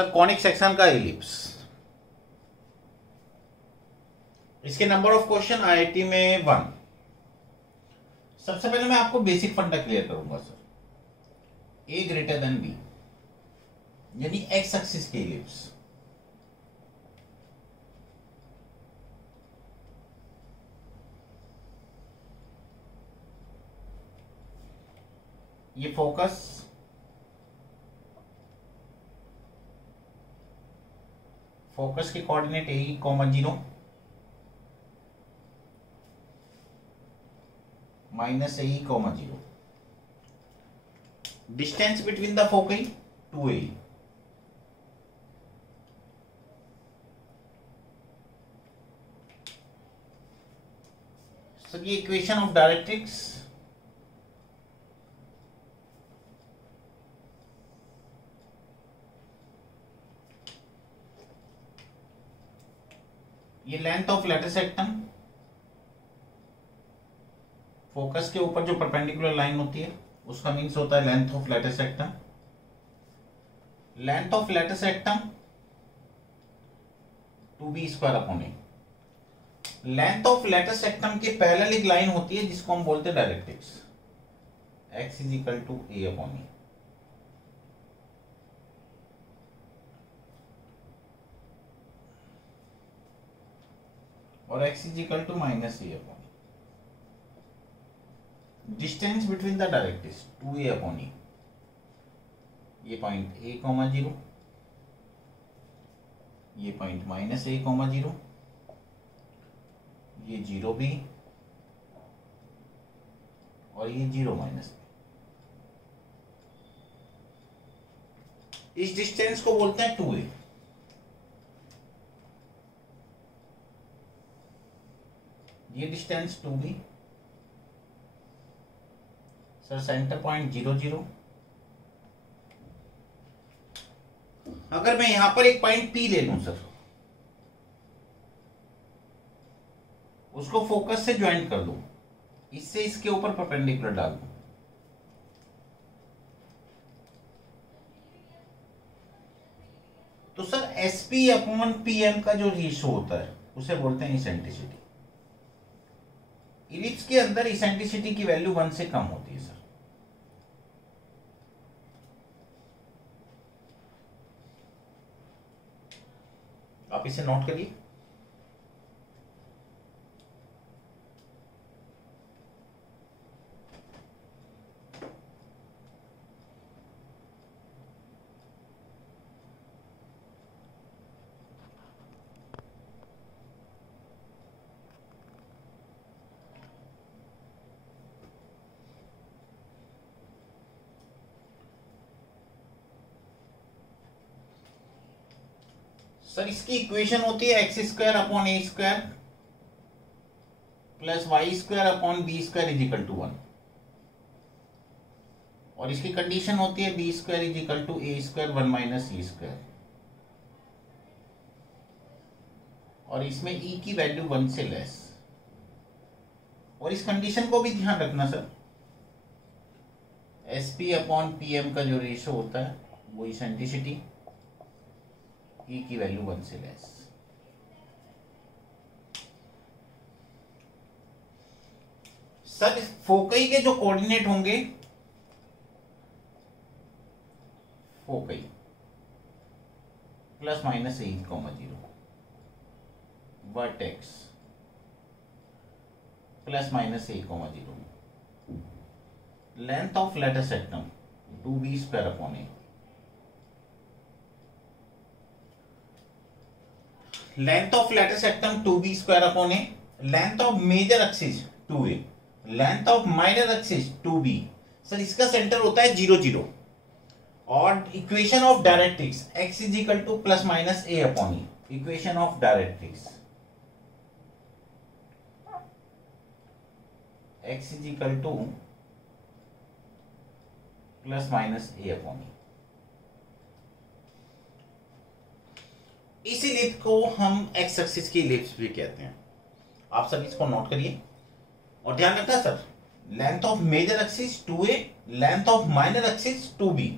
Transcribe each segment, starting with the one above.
Sir conic section का ellipse, इसके number of question IIT में 1। सबसे पहले मैं आपको बेसिक फंडा क्लियर करूंगा sir. A greater than B यानी एक्स एक्सिस के एलिप्स, ये फोकस के coordinate A comma 0 minus A comma 0, distance between the foci 2a, sir ये इक्वेशन ऑफ डायरेक्ट्रिक्स, ये length of latus rectum, focus के ऊपर जो परपेंडिकुलर लाइन होती है उसका मीन्स होता है length of latus rectum. Length of latus rectum 2b²/a। Length of latus rectum के पैरेलल एक लाइन होती है जिसको हम बोलते हैं डायरेक्ट्रिक्स, x = a/e, और x = -a/e। Distance between the directrix 2a/e, ये पॉइंट a, 0, ये पॉइंट -a, 0, ये 0b और ये 0 -b। इस डिस्टेंस को बोलते हैं 2a। ये distance 2b, sir centre point 0, 0। अगर मैं यहां पर एक पॉइंट P ले लूं सर, उसको फोकस से ज्वाइन कर दूं, इससे इसके ऊपर परपेंडिकुलर डाल दूं, तो सर SP/PM का जो रेशो होता है उसे बोलते हैं इसेंट्रिसिटी। इलिप्स के अंदर इसेंट्रिसिटी की वैल्यू 1 से कम होती है सर। आप इसे नोट करिए। सर इसकी इक्वेशन होती है x² upon a² plus y² upon b² = 1, और इसकी कंडीशन होती है b² = a² 1 - e², और इसमें e की वैल्यू 1 से लेस। और इस कंडीशन को भी ध्यान रखना सर, SP/PM का जो रेशो होता है वो इसेंट्रिसिटी, e की वैल्यू 1 से लेस। सर फोकई के जो कोऑर्डिनेट होंगे, foci +-a, 0, vertex +-a, 0, length of latus rectum 2b²/a, length of latus rectum 2b²/a, length of major axis 2a, length of minor axis 2b। Sir इसका centre होता है 0, 0, और equation of directrix x = +-a/e, equation of directrix x = +-a/e। इस ellipse को हम x axis की ellipse भी कहते हैं। आप सब इसको नोट करिए और ध्यान रखना sir, length of major axis 2a, length of minor axis 2b।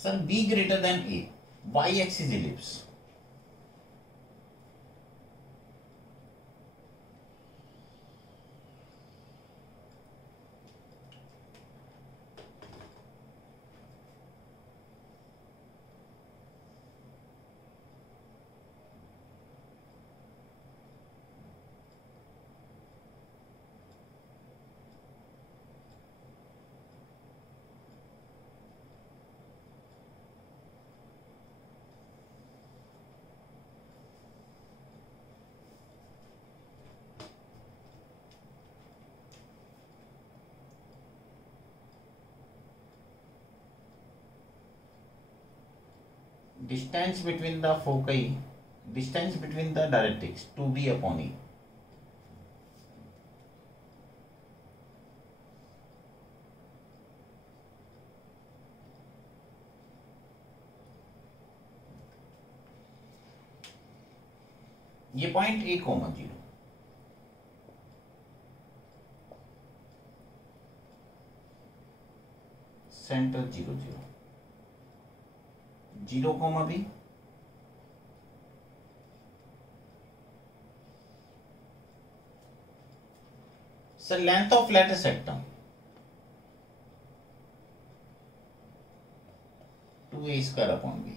Sir b greater than a, y axis ellipse. Distance between the foci, distance between the directrix 2b upon e. ये point A comma 0, centre 0 0, 0 comma B, sir length of latus rectum 2a square upon B.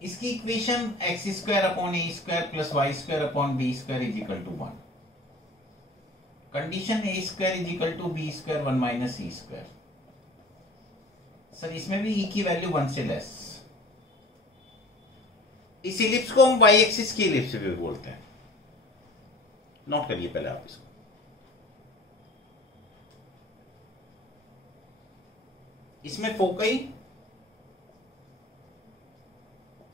इसकी इक्वेशन X square upon A square plus Y square upon B square is equal to 1। Condition A square is equal to B square 1 minus E square. Sir इसमें भी e की value 1 से less. इस ellipse को हम Y axis की ellipse भी बोलते हैं, नोट करिए पहले आप इसको। इसमें फोकई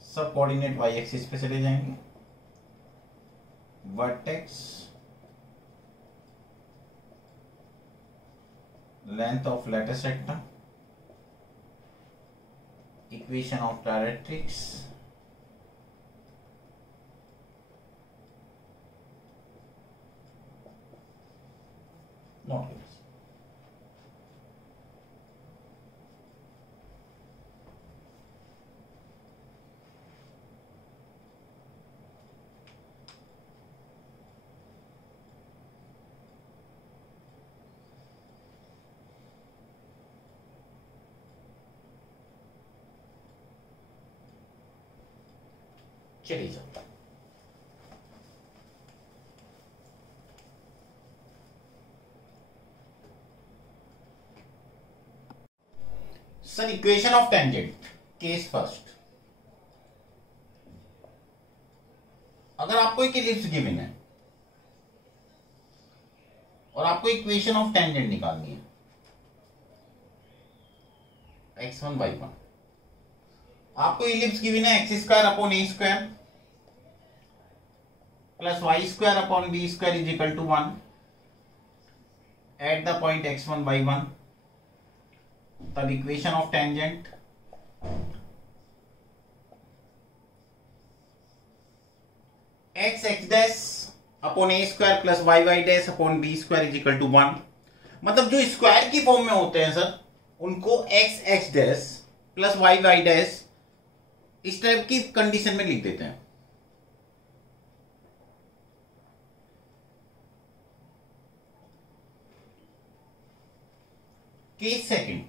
सब कोऑर्डिनेट वाई एक्सिस पे चले जाएंगे, vertex length of latus सेक्टम, equation of directrix, note करिए। चलिए जाओ। Sir equation of tangent, case first. अगर आपको एक इलिप्स गिवन है और आपको इक्वेशन ऑफ टेंजेंट निकालनी है, x1 y1, आपको इलिप्स गिवन है x square upon A square plus Y square upon B square is equal to 1 at the point x1 y1। तब equation of tangent x x dash upon A square plus y y dash upon B square is equal to 1। मतलब जो square की form में होते हैं sir, उनको x x dash plus y y dash इस type की कंडीशन में लिख देते हैं। केस सेकंड,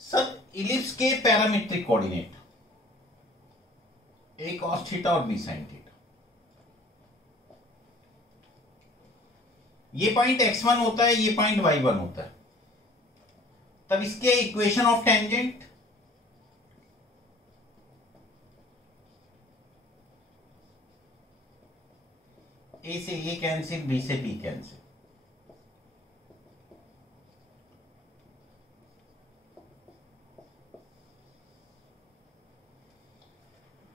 सर इलिप्स के parametric coordinate a cos theta और बी साइन थीटा। ये पॉइंट x1 होता है, ये पॉइंट y1 होता है। तब इसके इक्वेशन ऑफ टेंजेंट ए से ए कैंसिल, बी से b cancel.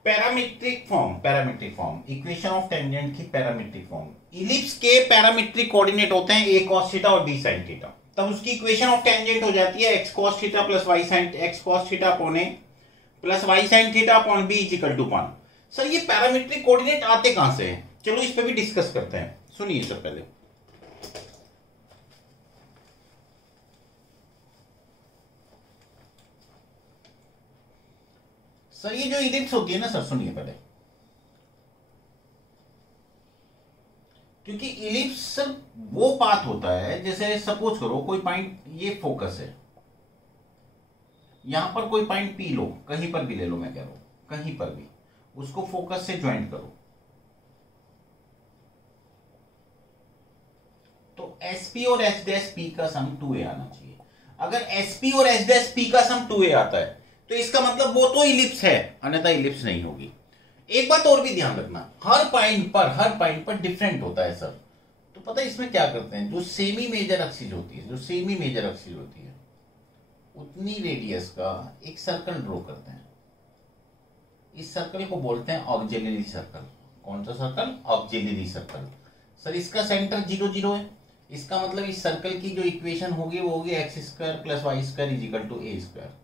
Parametric form equation of tangent की पैरामीट्रिक फॉर्म। इलिप्स के पैरामीट्रिक कोऑर्डिनेट होते हैं ए कॉस थीटा और बी साइन थीटा। तब उसकी इक्वेशन ऑफ टेंजेंट हो जाती है x cos theta plus y sine, x cos theta upon a plus y sine theta upon b is equal to 1। Sir ये parametric coordinate आते कहां से हैं? चलो इस पे भी डिस्कस करते हैं। सुनिए सर पहले, सर ये जो इलिप्स होती है ना सर, सुनिए पहले, क्योंकि इलिप्स सर वो पाथ होता है, जैसे सपोज करो कोई पॉइंट, ये फोकस है, यहां पर कोई पॉइंट पी लो, कहीं पर भी ले लो, मैं कह रहा हूं कहीं पर भी, उसको फोकस से ज्वाइंट करो, तो एसपी और एच डैश पी का सम 2a आना चाहिए। अगर एसपी और एच डैश पी का सम 2a आता है तो इसका मतलब वो तो इलिप्स है, अन्यथा इलिप्स नहीं होगी। एक बात और भी ध्यान रखना, हर पॉइंट पर डिफरेंट होता है सर। तो पता है इसमें क्या करते हैं, जो सेमी मेजर एक्सिस होती है, उतनी रेडियस का एक सर्कल ड्रॉ करते हैं। इस सर्कल को बोलते हैं ऑक्सिलरी सर्कल। कौन सा सर्कल? Auxiliary circle. सर इसका सेंटर 0 0 है, इसका मतलब इस सर्कल की जो इक्वेशन होगी वो होगी x square plus Y square is equal to A square.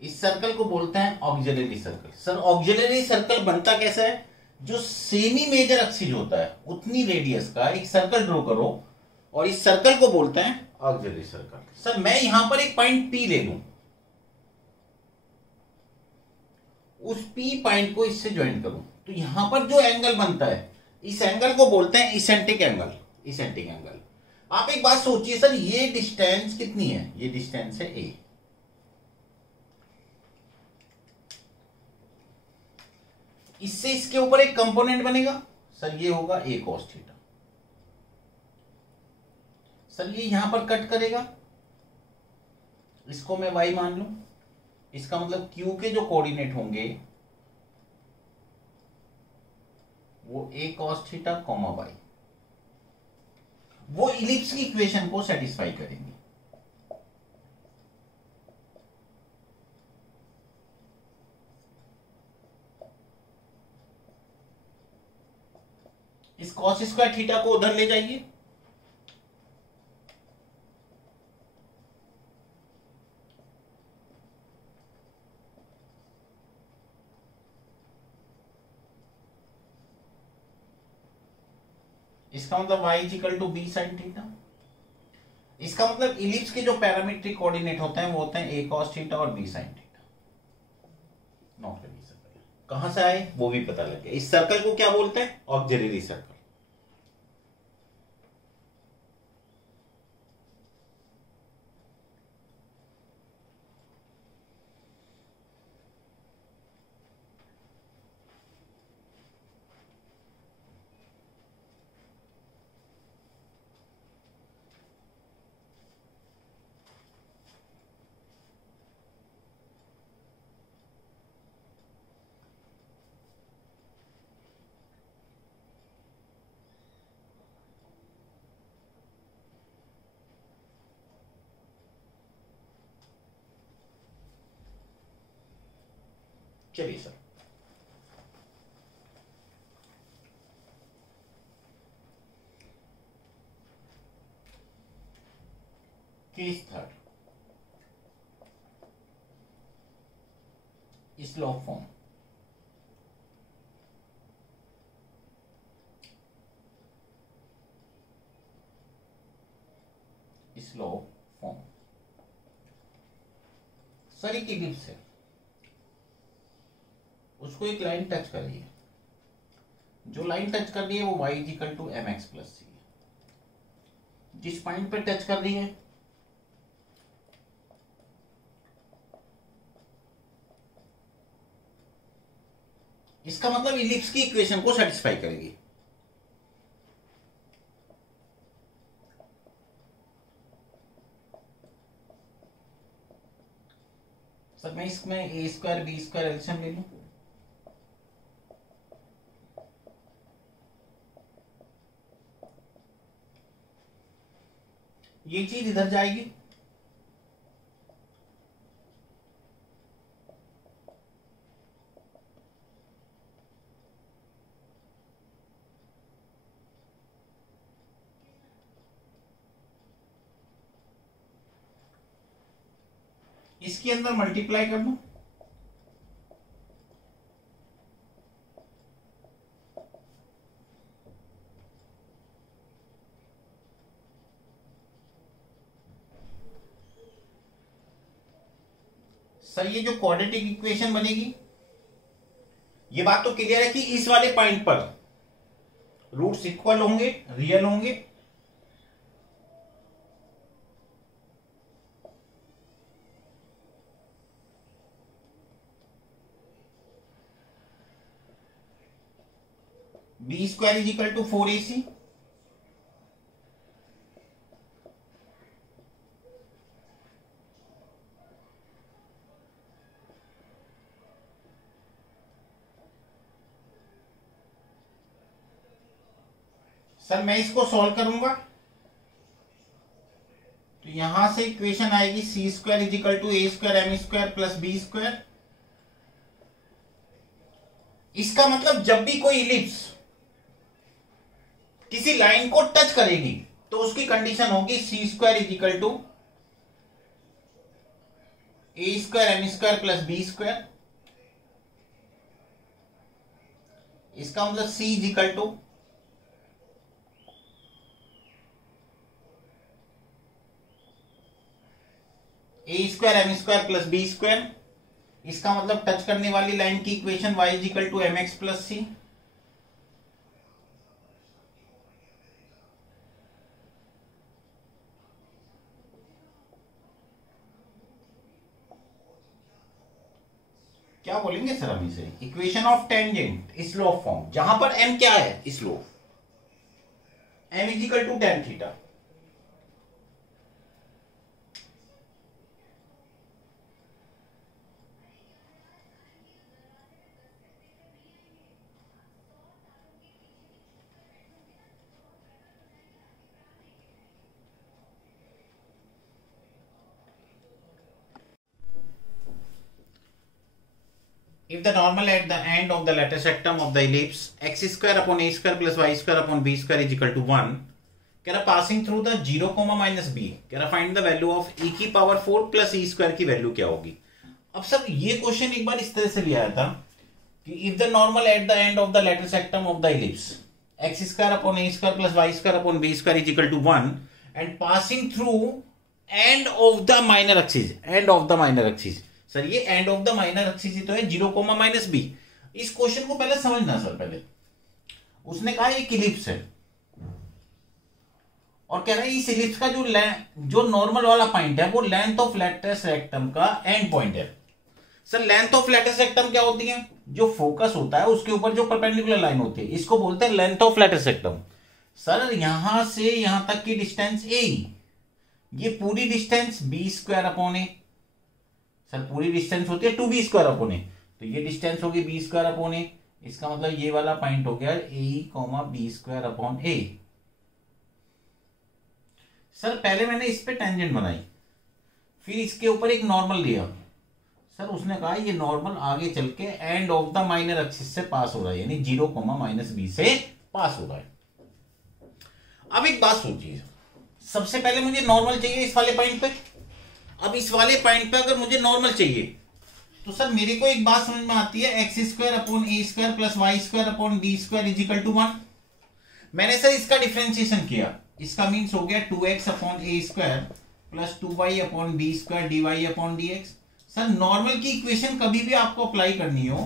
इस सर्कल को बोलते हैं auxiliary circle. Sir auxiliary circle बनता कैसा है? जो सेमी मेजर एक्सिस होता है उतनी रेडियस का एक सर्कल ड्रॉ करो और इस सर्कल को बोलते हैं ऑक्सिलरी सर्कल। सर मैं यहां पर एक पॉइंट पी ले लूं, उस पी पॉइंट को इससे ज्वाइन करूं, तो यहां पर जो एंगल बनता है इस एंगल को बोलते हैं इसेंट्रिक एंगल। आप एक बात सोचिए सर, ये डिस्टेंस कितनी है? ये डिस्टेंस है ए। इससे इसके ऊपर एक कंपोनेंट बनेगा, सर ये होगा ए कॉस थीटा। सर ये यहां पर कट करेगा, इसको मैं y मान लूं, इसका मतलब q के जो कोऑर्डिनेट होंगे वो a cos theta comma y, वो इलिप्स की इक्वेशन को सेटिस्फाई करेंगे। इस cos स्क्वायर थीटा को उधर ले जाइए, इसका मतलब y is equal to b sine theta. इसका मतलब इलिप्स के जो पैरामीट्रिक कोऑर्डिनेट होते हैं वो होते हैं a cos थीटा और b sin थीटा। नोट करिए सर, कहां से आए वो भी पता लग गया। इस सर्कल को क्या बोलते हैं? Auxiliary circle. चलिए sir, case third, slope form. Slope form sir एक इलिप्स है, उसको एक लाइन टच कर रही है, जो लाइन टच कर रही है वो y is equal to M X plus C है। जिस पॉइंट पे टच कर रही है इसका मतलब इलिप्स की इक्वेशन को सेटिस्फाई करेगी। सर मैं इसमें ए स्क्वायर बी स्क्वायर एलसीएम ले लूं, ये चीज इधर जाएगी, इसके अंदर मल्टीप्लाई कर दूं, सर ये जो क्वाड्रेटिक इक्वेशन बनेगी ये बात तो क्लियर है कि इस वाले पॉइंट पर रूट्स इक्वल होंगे, रियल होंगे। B square is equal to 4ac, sir मैं इसको सॉल्व करूंगा तो यहां से इक्वेशन आएगी C square is equal to A square M square plus B square. इसका मतलब जब भी कोई इलिप्स किसी लाइन को टच करेगी तो उसकी कंडीशन होगी C square is equal to A square M square plus B square. इसका मतलब C is equal to A square M square plus B square. इसका मतलब टच करने वाली लाइन की equation y is equal to M X plus C. क्या बोलेंगे sir हम इसे? Equation of tangent slope form, जहां पर m क्या है? Slope. m is equal to tan theta. If the normal at the end of the lateral sectum of the ellipse x square upon a square plus y square upon b square is equal to 1, कह रहा passing through the 0, minus b, कह रहा find the value of e की power 4 plus e square की value क्या होगी। अब sir ये क्वेश्चन एक बार इस तरह से लिया था कि if the normal at the end of the lateral sectum of the ellipse x square upon a square plus y square upon b square is equal to 1 and passing through end of the minor axis, sir ये end of the minor axis ही तो है 0, minus B. इस question को पहले समझना sir. पहले उसने कहा एक इलिप्स है और कह रहा है इस इलिप्स का जो नॉर्मल वाला पॉइंट है वो लेंथ ऑफ लेटेस्ट रेक्टम का एंड पॉइंट है। Sir length of latus rectum क्या होती है? जो फोकस होता है उसके ऊपर जो परपेंडिकुलर लाइन होती है, इसको बोलते हैं length of latus rectum. Sir यहां से यहां तक की डिस्टेंस ए, ये पूरी डिस्टेंस बी स्क्वायर अपॉन ए। सर पूरी डिस्टेंस होती है 2b स्क्वायर अपॉन ए, तो ये डिस्टेंस होगी b स्क्वायर अपॉन ए। इसका मतलब ये वाला पॉइंट हो गया a, b square upon A. Sir पहले मैंने इस पे टेंजेंट बनाई, फिर इसके ऊपर एक नॉर्मल लिया। सर उसने कहा ये नॉर्मल आगे चल के and of the minor axis से पास हो रहा है, यानी 0, माइनस बी से पास हो रहा है। अब एक बात सोचिए, सबसे पहले मुझे नॉर्मल चाहिए इस वाले पॉइंट पे। अब इस वाले पॉइंट पे अगर मुझे नॉर्मल चाहिए तो सर मेरे को एक बात समझ में आती है, x square upon A square plus Y square upon d square is equal to 1। मैंने सर इसका डिफरेंशिएशन किया, इसका मीन्स हो गया 2x अपॉन ए square plus 2y upon B square dy upon dx। Sir normal की इक्वेशन कभी भी आपको अप्लाई करनी हो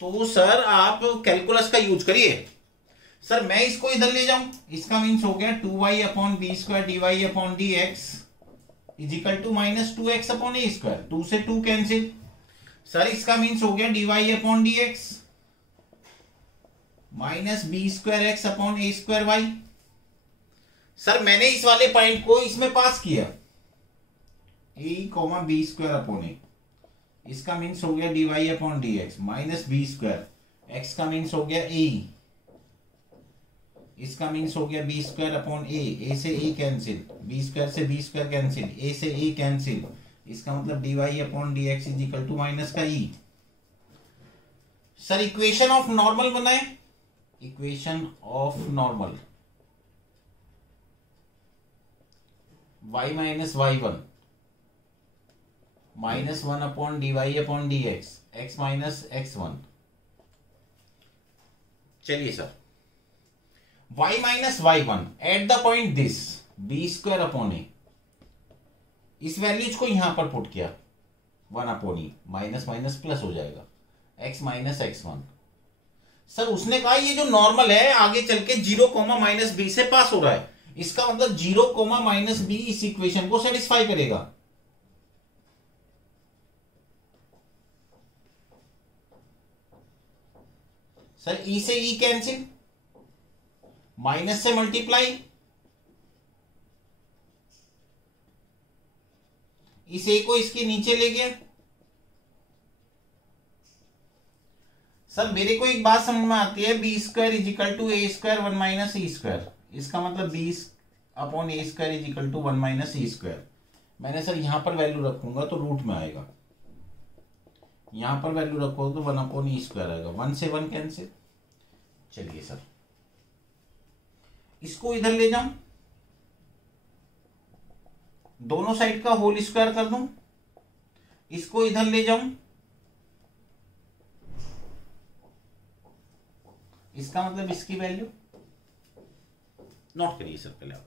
तो सर आप कैलकुलस का यूज करिए। सर मैं इसको इधर ले जाऊं, इसका मीन्स हो गया 2y upon B square dy upon dx is equal to minus 2x upon A square, 2 से 2 कैंसिल। सर इसका मीन्स हो गया dy upon dx minus B square X upon ए स्क्वायर वाई। सर मैंने इस वाले पॉइंट को इसमें पास किया a, B square upon A, इसका मीन्स हो गया dy upon dx minus B square, X का मीन्स हो गया a, इसका मीन्स हो गया बी स्क्वायर अपॉन ए से ए कैंसिल, बी स्क्वायर से बी स्क्वायर कैंसिल, ए से ए कैंसिल। इसका मतलब dy upon dx is equal to minus का E. Sir equation of normal बनाए, equation of normal y minus y1 minus 1 upon dy upon dx x minus x1। चलिए sir y minus y1 at the point this B square upon A, इस values को यहां पर put किया 1 upon ई, minus minus plus हो जाएगा x minus x1 sir उसने कहा ये जो नॉर्मल है आगे चल के 0, -b से पास हो रहा है, इसका मतलब 0, -b इस इक्वेशन को सेटिस्फाई करेगा। सर ई से ई कैंसिल, माइनस से मल्टीप्लाई, इस ए को इसके नीचे ले गया। सर मेरे को एक बात समझ में आती है, b square is equal to A square 1 - e square, इसका मतलब b upon A square is equal to 1 - e square. मैंने सर यहां पर वैल्यू रखूंगा तो रूट में आएगा, यहां पर वैल्यू रखोगे तो 1/e स्क्वायर आएगा, 1 से 1 कैंसिल। चलिए सर इसको इधर ले जाऊं, दोनों साइड का होल स्क्वायर कर दूं, इसको इधर ले जाऊं, इसका मतलब इसकी वैल्यू नोट करिए सर पहले आप।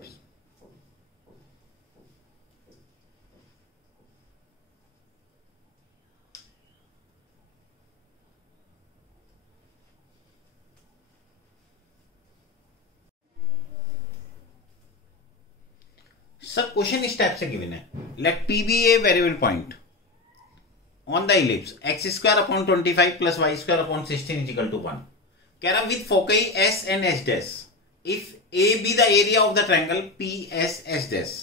सर क्वेश्चन इस टाइप से गिवन है, let p be a variable point on the ellipse x square upon 25 plus y square upon 16 is equal to 1। कह रहा with foci s and s dash, if a be the area of the triangle p s s dash,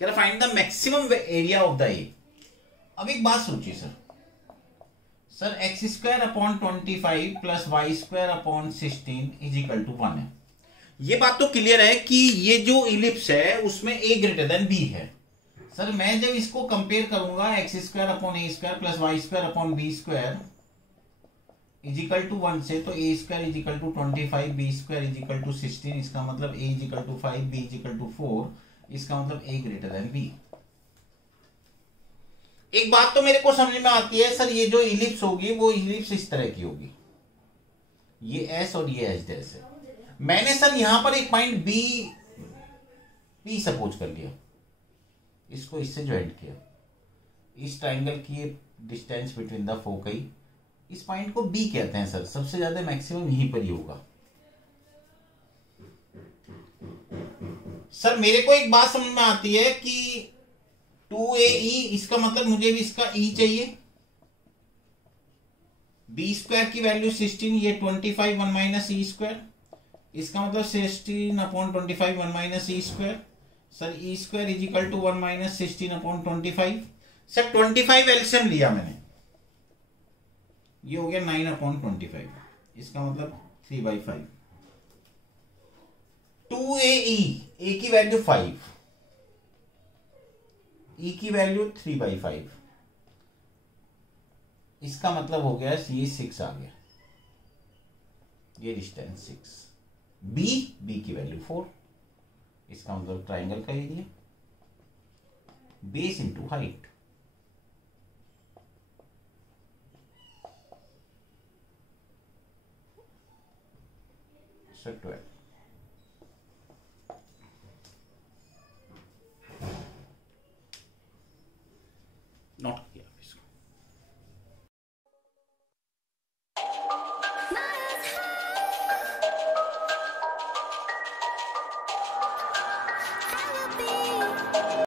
कह रहा find the maximum area of the a। अब एक बात सोचिए sir x square upon 25 plus y square upon 16 is equal to 1 है। ये बात तो क्लियर है कि ये जो इलिप्स है उसमें a ग्रेटर देन b है। सर मैं जब इसको कंपेयर करूंगा x square upon a square plus y square upon b square is equal to 1 से, तो a square is equal to 25, b square is equal to 16, इसका मतलब a is equal to 5, b is equal to 4, इसका मतलब a greater than b। एक बात तो मेरे को समझ में आती है सर, ये जो इलिप्स होगी वो इलिप्स इस तरह की होगी, ये s और ये s डैश है। मैंने सर यहां पर एक पॉइंट बी P सपोज कर लिया, इसको इससे ज्वाइंट किया, इस ट्राइंगल की डिस्टेंस बिटवीन द फोकई, इस पॉइंट को B कहते हैं सर, सबसे ज्यादा मैक्सिमम यहीं पर ही होगा। सर मेरे को एक बात समझ में आती है कि 2AE, इसका मतलब मुझे भी इसका E चाहिए, b स्क्वायर की वैल्यू 16, ये 25 1 - e स्क्वायर, इसका मतलब 16 upon 25 1 - e square. Sir e square is equal to 1 - 16 upon 25। Sir 25 LCM लिया मैंने, ये हो गया 9 अपॉन 25, इसका मतलब 3/5। 2AE, a की वैल्यू 5, e की वैल्यू 3/5, इसका मतलब हो गया ये 6 आ गया, ये डिस्टेंस 6। b की वैल्यू 4, इसका मतलब ट्राइंगल का area, base into height, sir 12।